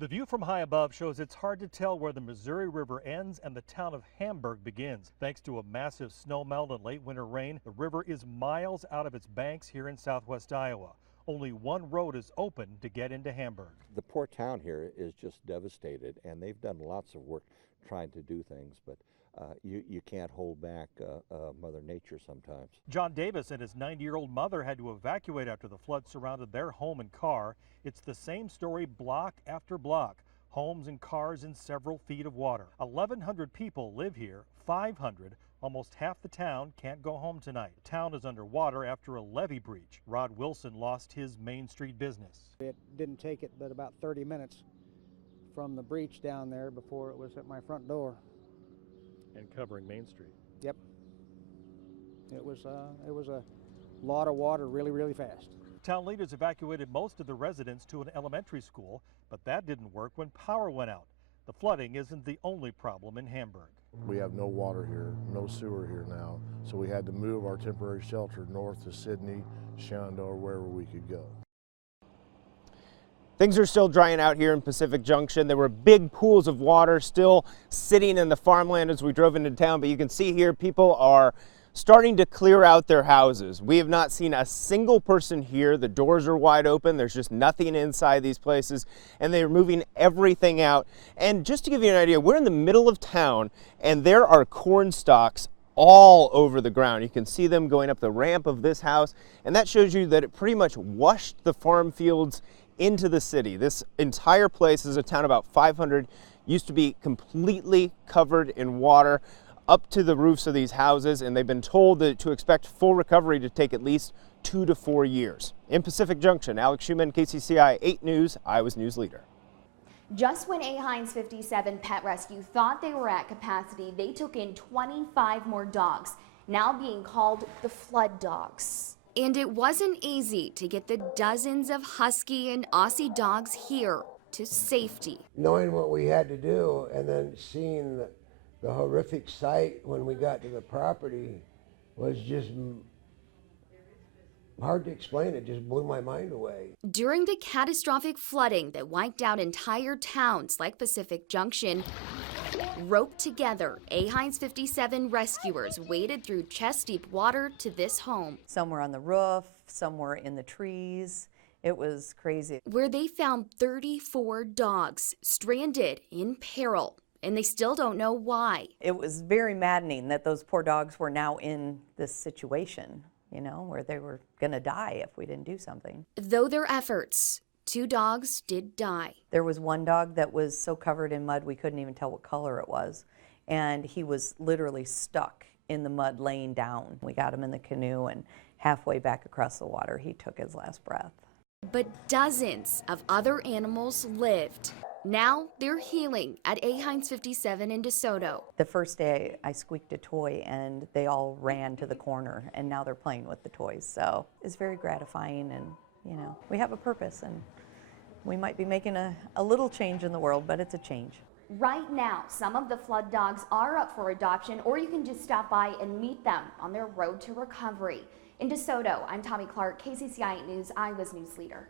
The view from high above shows it's hard to tell where the Missouri River ends and the town of Hamburg begins. Thanks to a massive snowmelt and late winter rain, the river is miles out of its banks here in southwest Iowa. Only one road is open to get into Hamburg. The poor town here is just devastated, and they've done lots of work trying to do things, but you can't hold back Mother Nature sometimes. John Davis and his 90-year-old mother had to evacuate after the flood surrounded their home and car. It's the same story block after block. Homes and cars in several feet of water. 1,100 people live here, 500. Almost half the town can't go home tonight. The town is underwater after a levee breach. Rod Wilson lost his Main Street business. It didn't take it but about 30 minutes from the breach down there before it was at my front door. And covering Main Street. Yep. It was a lot of water really fast. Town leaders evacuated most of the residents to an elementary school, but that didn't work when power went out. The flooding isn't the only problem in Hamburg. We have no water here, no sewer here now, so we had to move our temporary shelter north to Sidney, Shenandoah, wherever we could go. Things are still drying out here in Pacific Junction. There were big pools of water still sitting in the farmland as we drove into town, but you can see here people are starting to clear out their houses. We have not seen a single person here. The doors are wide open. There's just nothing inside these places, and they're moving everything out. And just to give you an idea, we're in the middle of town, and there are corn stalks all over the ground. You can see them going up the ramp of this house, and that shows you that it pretty much washed the farm fields into the city. This entire place is a town about 500, used to be completely covered in water up to the roofs of these houses, and they've been told that to expect full recovery to take at least 2 to 4 years. In Pacific Junction, Alex Schuman, KCCI 8 News, Iowa's news leader. Just when A. Heinz 57 Pet Rescue thought they were at capacity, they took in 25 more dogs, now being called the Flood Dogs. And it wasn't easy to get the dozens of Husky and Aussie dogs here to safety. Knowing what we had to do and then seeing the horrific sight when we got to the property was just hard to explain. It just blew my mind away. During the catastrophic flooding that wiped out entire towns like Pacific Junction, roped together, A. Heinz 57 rescuers waded through chest-deep water to this home. Some were on the roof, some were in the trees. It was crazy. Where they found 34 dogs stranded in peril, and they still don't know why. It was very maddening that those poor dogs were now in this situation, you know, where they were going to die if we didn't do something. Though their efforts, 2 dogs did die. There was one dog that was so covered in mud we couldn't even tell what color it was, and he was literally stuck in the mud laying down. We got him in the canoe, and halfway back across the water he took his last breath. But dozens of other animals lived. Now they're healing at A. Heinz 57 in DeSoto. The first day I squeaked a toy and they all ran to the corner, and now they're playing with the toys. So it's very gratifying, and you know, we have a purpose, and we might be making a little change in the world, but it's a change. Right now, some of the Flood Dogs are up for adoption, or you can just stop by and meet them on their road to recovery. In DeSoto, I'm Tommy Clark, KCCI 8 News, Iowa's news leader.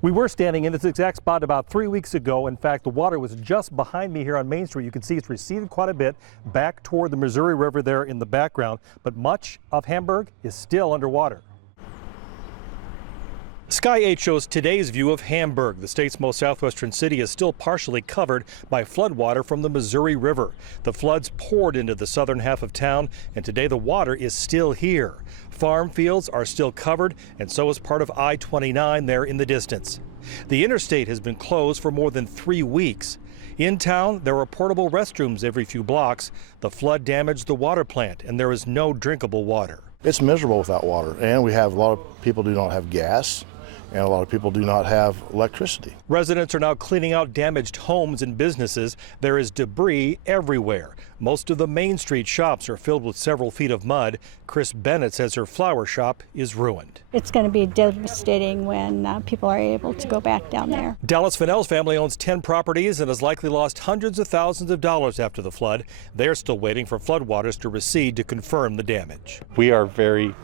We were standing in this exact spot about 3 weeks ago. In fact, the water was just behind me here on Main Street. You can see it's receded quite a bit back toward the Missouri River there in the background, but much of Hamburg is still underwater. Sky 8 shows today's view of Hamburg. The state's most southwestern city is still partially covered by floodwater from the Missouri River. The floods poured into the southern half of town, and today the water is still here. Farm fields are still covered, and so is part of I-29 there in the distance. The interstate has been closed for more than 3 weeks. In town, there are portable restrooms every few blocks. The flood damaged the water plant, and there is no drinkable water. It's miserable without water, and we have a lot of people do not have gas, and a lot of people do not have electricity. Residents are now cleaning out damaged homes and businesses. There is debris everywhere. Most of the Main Street shops are filled with several feet of mud. Chris Bennett says her flower shop is ruined. It's going to be devastating when people are able to go back down there. Dallas Fennell's family owns 10 properties and has likely lost hundreds of thousands of dollars after the flood. They're still waiting for floodwaters to recede to confirm the damage. We are very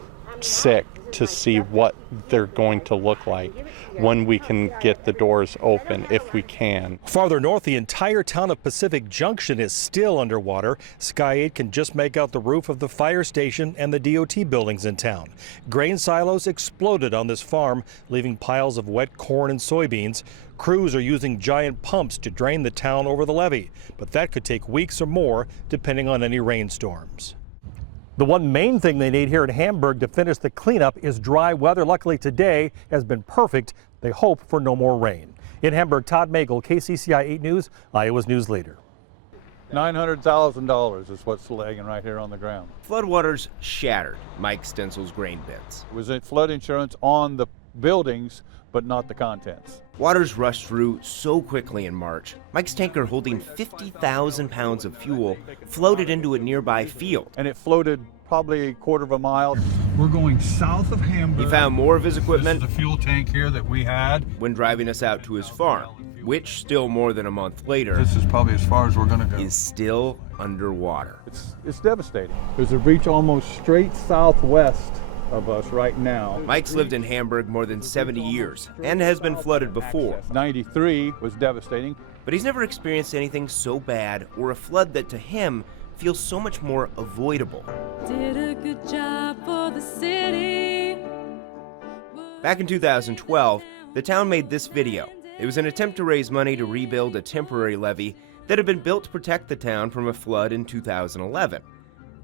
sick to see what they're going to look like when we can get the doors open, if we can. Farther north, the entire town of Pacific Junction is still underwater. Sky 8 can just make out the roof of the fire station and the DOT buildings in town. Grain silos exploded on this farm, leaving piles of wet corn and soybeans. Crews are using giant pumps to drain the town over the levee, but that could take weeks or more depending on any rainstorms. The one main thing they need here in Hamburg to finish the cleanup is dry weather. Luckily today has been perfect. They hope for no more rain. In Hamburg, Todd Magel, KCCI 8 News, Iowa's news leader. $900,000 is what's laying right here on the ground. Floodwaters shattered Mike Stenzel's grain bins. It was a flood insurance on the buildings, but not the contents. Waters rushed through so quickly in March, Mike's tanker holding 50,000 pounds of fuel floated into a nearby field. And it floated probably a quarter of a mile. We're going south of Hamburg. He found more of his equipment. This is the fuel tank here that we had when driving us out to his farm, which still more than a month later, this is probably as far as we're gonna go, is still underwater. It's devastating. There's a breach almost straight southwest of us right now. Mike's lived in Hamburg more than 70 years and has been flooded before. 93 was devastating. But he's never experienced anything so bad or a flood that to him feels so much more avoidable. Did a good job for the city. Back in 2012, the town made this video. It was an attempt to raise money to rebuild a temporary levee that had been built to protect the town from a flood in 2011.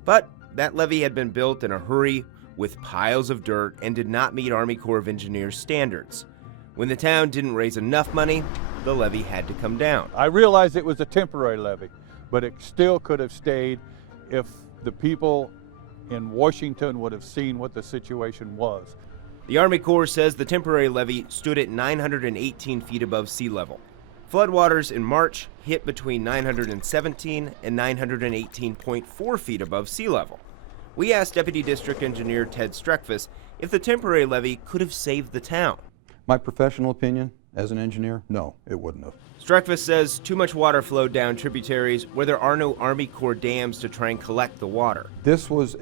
But that levee had been built in a hurry with piles of dirt and did not meet Army Corps of Engineers standards. When the town didn't raise enough money, the levee had to come down. I realized it was a temporary levee, but it still could have stayed if the people in Washington would have seen what the situation was. The Army Corps says the temporary levee stood at 918 feet above sea level. Floodwaters in March hit between 917 and 918.4 feet above sea level. We asked Deputy District Engineer Ted Streckfus if the temporary levee could have saved the town. My professional opinion, as an engineer, no, it wouldn't have. Streckfus says too much water flowed down tributaries where there are no Army Corps dams to try and collect the water. This was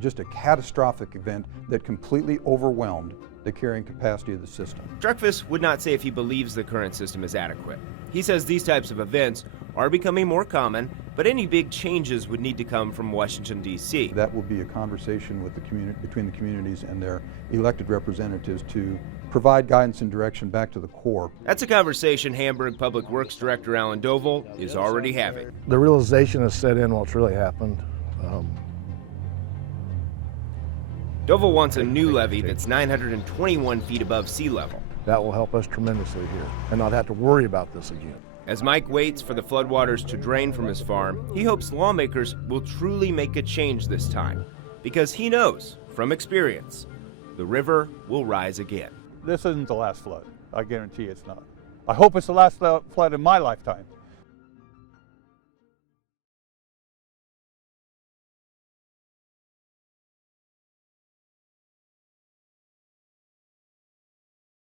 just a catastrophic event that completely overwhelmed the carrying capacity of the system. Streckfus would not say if he believes the current system is adequate. He says these types of events are becoming more common, but any big changes would need to come from Washington, D.C. That will be a conversation with the between the communities and their elected representatives to provide guidance and direction back to the Corps. That's a conversation Hamburg Public Works Director Alan Doval is already having. The realization has set in what's really happened. Doval wants a new levee that's 921 feet above sea level. That will help us tremendously here and not have to worry about this again. As Mike waits for the floodwaters to drain from his farm, he hopes lawmakers will truly make a change this time, because he knows, from experience, the river will rise again. This isn't the last flood. I guarantee it's not. I hope it's the last flood in my lifetime.